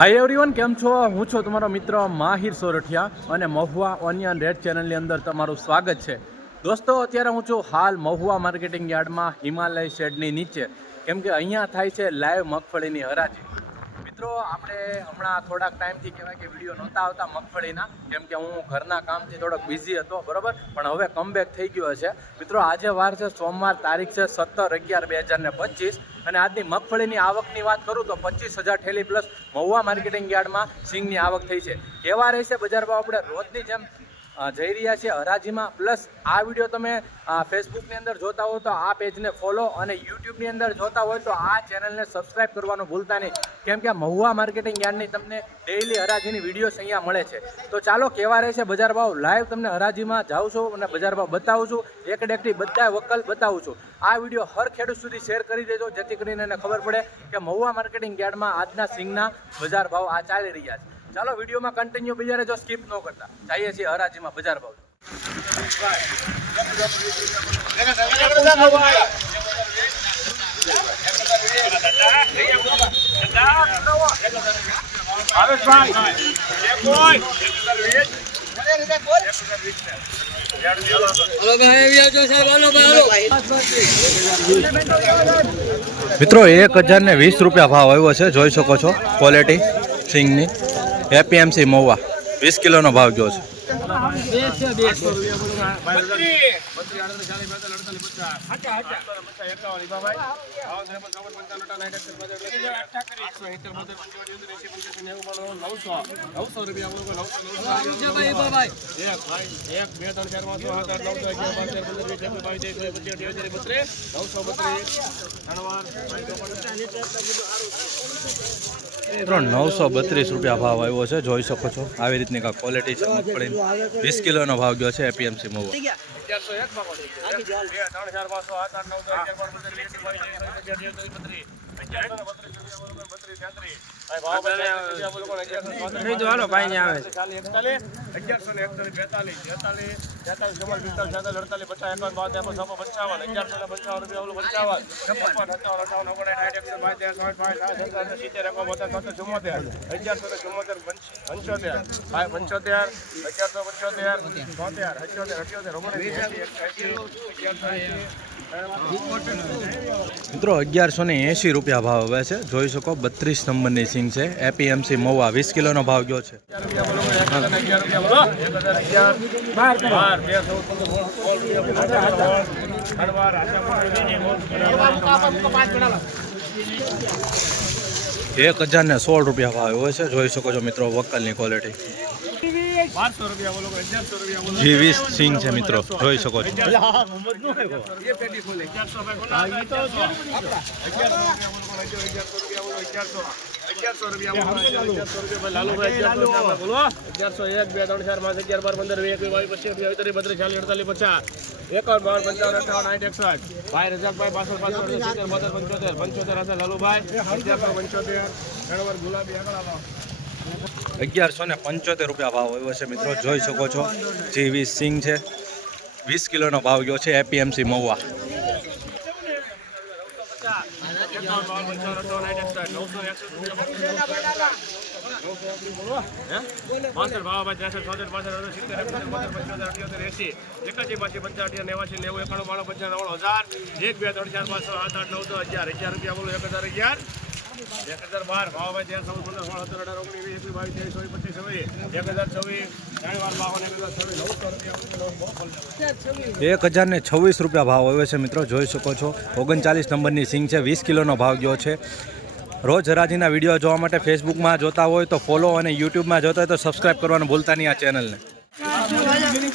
Hi everyone કેમ છો? હું છું તમારો મિત્ર માહિર સોરઠિયા અને મહુવા ઓનિયન રેડ ચેનલની અંદર તમારું સ્વાગત છે. દોસ્તો, અત્યારે હું છું હાલ મહુવા માર્કેટિંગ યાર્ડમાં હિમાલય શેડની નીચે. કેમ કે અહીંયા થાય છે લાઈવ મગફળીની હરાજી. મિત્રો, આપણે હમણાં થોડાક ટાઈમથી કહેવાય કે વીડિયો નહોતા આવતા મગફળીના. કેમ કે હું ઘરના કામથી થોડોક બિઝી હતો, બરોબર? પણ હવે કમબેક થઈ ગયો છે. મિત્રો, આજે વાર છે, સોમવાર તારીખ છે સત્તર અગિયાર બે હજાર ને પચીસ. અને આજની મગફળીની આવકની વાત કરું તો પચીસ હજાર ઠેલી પ્લસ મહુવા માર્કેટિંગ યાર્ડમાં સિંગની આવક થઈ છે. કેવા રહેશે બજાર ભાવ આપણે રોજની જેમ જઈ રહ્યા છે હરાજીમાં. પ્લસ આ વીડિયો તમે ફેસબુકની અંદર જોતા હો તો આ પેજને ફોલો અને યુટ્યુબની અંદર જોતા હોય તો આ ચેનલને સબસ્ક્રાઈબ કરવાનું ભૂલતા નહીં. કેમ કે મહુવા માર્કેટિંગ યાર્ડની તમને ડેઇલી હરાજીની વિડીયોસ અહીંયા મળે છે. તો ચાલો કેવા રહેશે બજાર ભાવ લાઈવ તમને હરાજીમાં જાઉં છું અને બજાર ભાવ બતાવું છું. એક ડેકથી બધા વકલ બતાવું છું. આ વીડિયો હર ખેડૂત સુધી શેર કરી દેજો, જેથી કરીને એને ખબર પડે કે મહુવા માર્કેટિંગ યાર્ડમાં આજના સિંગના બજાર ભાવ આ ચાલી રહ્યા છે. ચાલો વિડીયોમાં કન્ટિન્યુ બજારે જો સ્કીપ ન કરતા. જઈએ છીએ હરાજીમાં બજાર ભાવ. મિત્રો, એક હજાર ને વીસ રૂપિયા ભાવ આવ્યો છે, જોઈ શકો છો ક્વોલિટી સિંગની એપીએમસી મહુવા. વીસ કિલોનો ભાવ જો છે. નવસો બત્રીસ રૂપિયા ભાવ આવ્યો છે. જોઈ શકો છો, આવી રીતની કાંઈક ક્વોલિટી છે મગફળી વીસ કિલોનો ભાવ ગયો છે એપીએમસી મહુવા પંચોતેર અગિયારસો પંચોતેર તોતેર અઠ્યોતેર અઠ્યોતેર ઓગણએંસી મિત્રો, અગિયારસો ને એંશી રૂપિયા ભાવ આવે છે. જોઈ શકો, બત્રીસ નંબરની સિંગ છે. એપીએમસી મહુવા વીસ કિલોનો ભાવ ગયો છે. એક હજાર ને સોળ રૂપિયા ભાવ હોય છે. જોઈ શકો છો મિત્રો વકલની ક્વોલિટી જી વીસ સિંગ છે મિત્રો. જોઈ શકો છો. અગિયારસો. એક બે ત્રણ ચાર પાંચ અગિયાર બાર પંદર વીસ એકવીસ બાવીસ પચીસ ત્રીસ ત્રીસ બત્રીસ ચાલીસ અડતાલીસ પચાસ. એકાવન બાવન પંચાવન અઠાવન સાઠ એકસઠ. ભાઈ રજાકભાઈ પાસઠ પાસઠ સિત્તેર બોતેર પંચોતેર પંચોતેર હતા લાલુભાઈ. અગિયારસો પંચોતેર. ગુલાબી આગળ આવો. અગિયારસો ને પંચોતેર રૂપિયા ભાવ આવ્યો છે મિત્રો, જોઈ શકો છો. જી વીસ સિંગ છે. વીસ કિલોનો ભાવ ગયો છે એપીએમસી મહુવા એક બે ત્રણ ચાર પાંચ સાત આઠ નવ દસ અગિયાર અગિયાર રૂપિયા. બોલો એક હજાર અગિયાર એક હજાર છવ્વીસ ને છવ્વીસ રૂપિયા ભાવ આવ્યો છે મિત્રો, જોઈ શકો છો. ઓગણચાલીસ નંબરની સિંગ છે, વીસ કિલોનો ભાવ ગયો છે. રોજ હરાજીના વીડિયો જોવા માટે ફેસબુકમાં જોતા હોય તો ફોલો અને યુટ્યુબમાં જોતા હોય તો સબસ્ક્રાઈબ કરવાનું ભૂલતા નહીં આ ચેનલને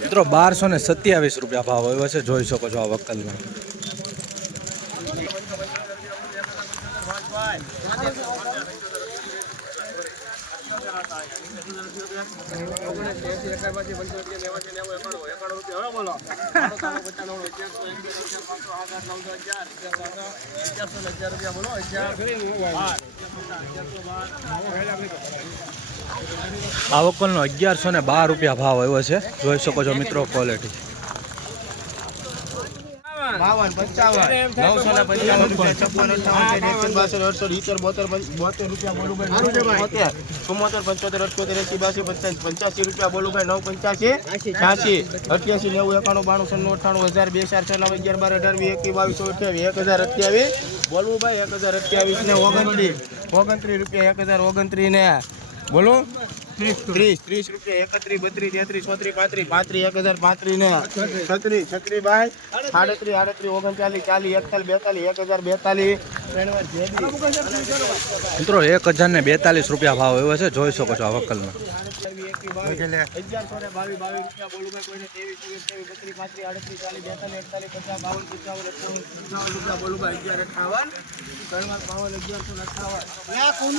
મિત્રો બારસો ને સત્યાવીસ રૂપિયા ભાવ આવ્યો છે. જોઈ શકો છો આ વકલમાં આ વકલનો અગિયારસો ને બાર રૂપિયા ભાવ આવ્યો છે. જોઈ શકો છો મિત્રો ક્વોલિટી બાવન પંચાવન. નવસો ને પંચાવન છપ્પન અઠાવન એકસઠ બાસઠ અડસઠ ઇતર બોતેર બોતેર રૂપિયા બોલુભાઈ બોતેર ચુમ્મોતેર પંચોતેર અઠોતેર એસી બાસી પંચાસી પંચ્યાસી રૂપિયા બોલુભાઈ નવ પંચ્યાસી છ્યાસી અઠ્યાસી નેવું એકાણું બાણું સન્નું અઠાણું હજાર બે ચાર છ નવ અગિયાર બાર અઢાર વીસ એકવીસ બાવીસ અઠ્યાવીસ એક હજાર અઠ્યાવીસ. બોલવું ભાઈ એક હજાર અઠ્યાવીસ ને ઓગણત્રીસ. ઓગણત્રીસ રૂપિયા એક હજાર ઓગણત્રીસ ને. બોલો? ત્રીસ ત્રીસ રૂપિયા એકત્રીસ બત્રીસ તેત્રીસ ચોત્રીસ પાંત્રીસ પાંત્રીસ એક હજાર પાંત્રીસ ને છત્રીસ છત્રીસ બાય આડત્રીસ ઓગણચાલીસ ચાલીસ એકતાલીસ બેતાલીસ એક હજાર બેતાલીસ. ત્રણ વાર મિત્રો એક હજાર ને બેતાલીસ રૂપિયા ભાવ એવો છે જોઈ શકો છો આ વકલનો અગિયારસો ને બાવીસ બાવીસ રૂપિયા બોલું ભાઈ કોઈને ત્રેવીસ ચોવીસ ત્રેવીસ બત્રીસ પાંત્રીસ આડત્રીસ ચાલીસ બેતાલીસ એકતાલીસ પચાસ બાવન પંચાવન અઠ્ઠાવન પંચાવન રૂપિયા બોલું ભાઈ અગિયાર બાવન અગિયારસો ને અઠ્ઠાવન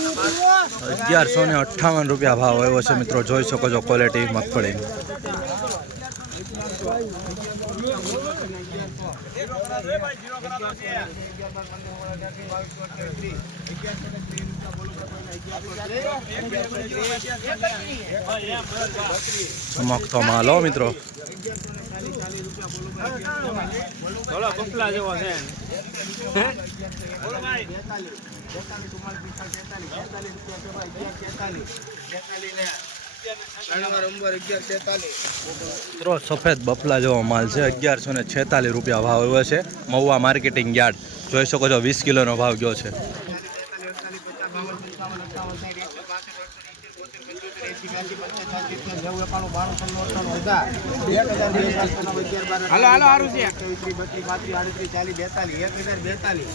અગિયારસો ને અઠ્ઠાવન રૂપિયા ભાવ આવ્યો છે મિત્રો જોઈ શકો છો ક્વોલિટી મગફળીની ચમકતો માલ મિત્રો. મિત્રો સફેદ બપલા જેવો માલ છે. અગિયારસો ને છેતાલીસ રૂપિયા ભાવ આવ્યો છે. Mahuva marketing yard. જોઈ શકો છો વીસ કિલોનો ભાવ ગયો છે. હાલો હાલો સારું છે. બત્રીસ પાંત્રીસ આડત્રીસ ચાલીસ બેતાલીસ એક હજાર બેતાલીસ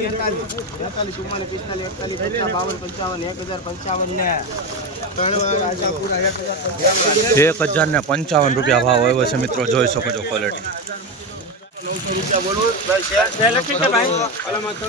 બેતાલીસ બેતાલીસ ચુમ્માલીસ પિસ્તાલીસ એકતાલીસ પચાસ બાવન પંચાવન એક હજાર પંચાવન ને એક હજાર પંચાવન ને પંચાવન રૂપિયા ભાવ આવ્યો છે મિત્રો જોઈ શકો છો ક્વોલિટી નવસો રૂપિયા બોલું. લખી છે ભાઈ. નવસો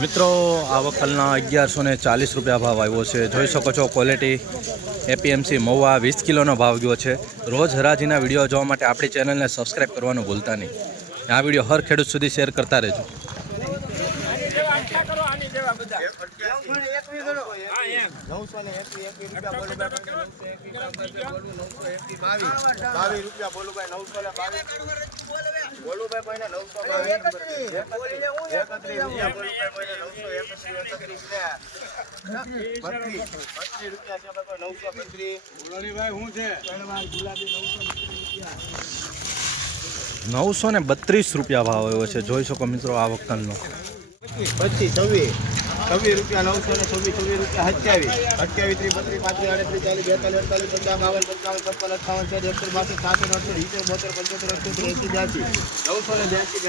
મિત્રો, આ વખતના અગિયારસો ને ચાલીસ રૂપિયા ભાવ આવ્યો છે. જોઈ શકો છો ક્વોલિટી એપીએમસી મહુવા વીસ કિલોનો ભાવ ગયો છે. રોજ હરાજીના વીડિયો જોવા માટે આપણી ચેનલને સબસ્ક્રાઈબ કરવાનું ભૂલતા નહીં. આ વીડિયો હર ખેડૂત સુધી શેર કરતા રહેજો. નવસો ને રૂપિયા રૂપિયા નવસો બાવીસ. કોઈને નવસો નવસો છે ગુલાબી નવસો રૂપિયા. નવસો બત્રીસ રૂપિયા ભાવ આવ્યો છે. જોઈ શકો મિત્રો આ વખતનો. પચીસ છવ્વીસ. છવ્વીસ રૂપિયા નવસો ને છવ્વીસ છવ્વીસ રૂપિયા સત્યાવીસ. અઠ્યાવીસ ત્રીસ બત્રીસ પાંત્રીસ, આડત્રીસ, ચાલીસ, બેતાલીસ, અડતાલીસ, પચાસ, બાવન, પંચાવન, છપ્પન અઠાવન છે એકસો બાસઠ, સાસઠ, અડસઠ, સિત્તેર, બોતેર, પંચોતેર અઠ્યોતેર એસી, બ્યાસી. નવસો ને બ્યાસી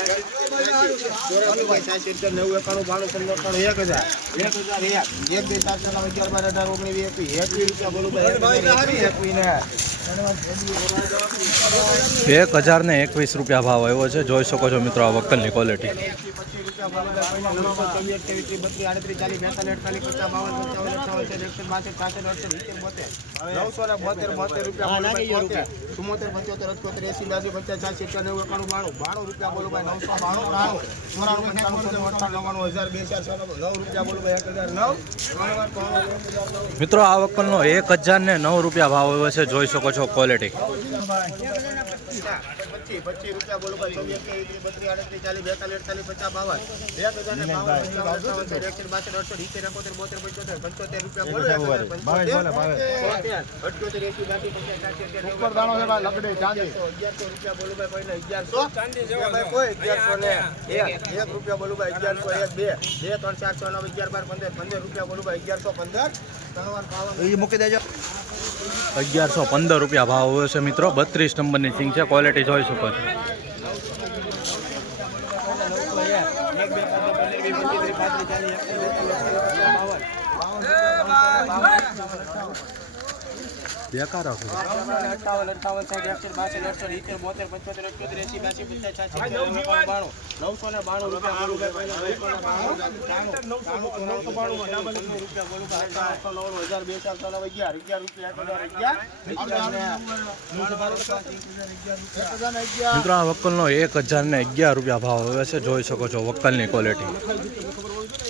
ચોરાસી બાય છ્યાસી અગિયાર એકાણું, બાણું પંદર એક હજાર. એક હજાર, એક. એક, બે, ચાર ચાર અગિયાર, બાર, અઢાર, ઓગણીસ એક એકવીસ રૂપિયા ભાઈ એકવીસ ને. એક હજાર ને એકવીસ રૂપિયા ભાવ આવ્યો છે. જોઈ શકો છો મિત્રો આ વકલની ક્વોલિટી નવસો ને બોતેર બોતેર રૂપિયા ચુમ્મોતેર પંચોતેર અઠ્યોતેર એસી બાજુ પચાસ એકાણું બાણું બાણું રૂપિયા બોલું ભાઈ નવસો બાણું બાણું હજાર બે નવ રૂપિયા બોલું એક હજાર નવ મિત્રો, આ વકલનો એક હજાર ને નવ રૂપિયા ભાવ આવ્યો છે, જોઈ શકો છો ક્વોલિટી પચીસ પચીસ રૂપિયા બોલું ભાઈ. ચોવીસ બત્રીસ આડત્રીસ ચાલીસ બેતાલીસ અડતાલીસ પચાસ બાવન. એક હજાર ને બાવન પંચાવન અઠાવન સાઠ એકસઠ બાસઠ અડસઠ સિત્તેર એકોતેર બોતેર પંચોતેર પંચોતેર રૂપિયા બોલો પંચોતેર અઠ્યોતેર એસી બ્યાસી પચાસ સાઠી અગિયારસો અગિયારસો રૂપિયા બોલું ભાઈ પહેલા અગિયારસો. ભાઈ કોઈ અગિયારસો ને એક. એક રૂપિયા બોલું ભાઈ અગિયારસો એક બે. બે ત્રણ ચારસો નવ અગિયાર બાર પંદર. પંદર રૂપિયા બોલું ભાઈ અગિયારસો પંદર. ત્રણ વાર મૂકી દેજો. અગિયારસો પંદર રૂપિયા ભાવ હોય છે મિત્રો. બત્રીસ નંબરની સિંગ છે. ક્વોલિટી જોઈ શકો છો એક બે પંદર પંદર વીસ પચીસ ત્રીસ પાંત્રીસ ચાલીસ એકત્રીસ બત્રીસ બાવન બેકાર આવશે અઠાવન અઠાવન સાઠ એકસઠ બાસઠ અડસઠ બાણું નવસો હજાર બે ચાર ત્રણ અગિયાર અગિયાર રૂપિયા મિત્રો વકલનો એક હજાર ને અગિયાર રૂપિયા ભાવ હવે છે. જોઈ શકો છો વકલની ક્વોલિટી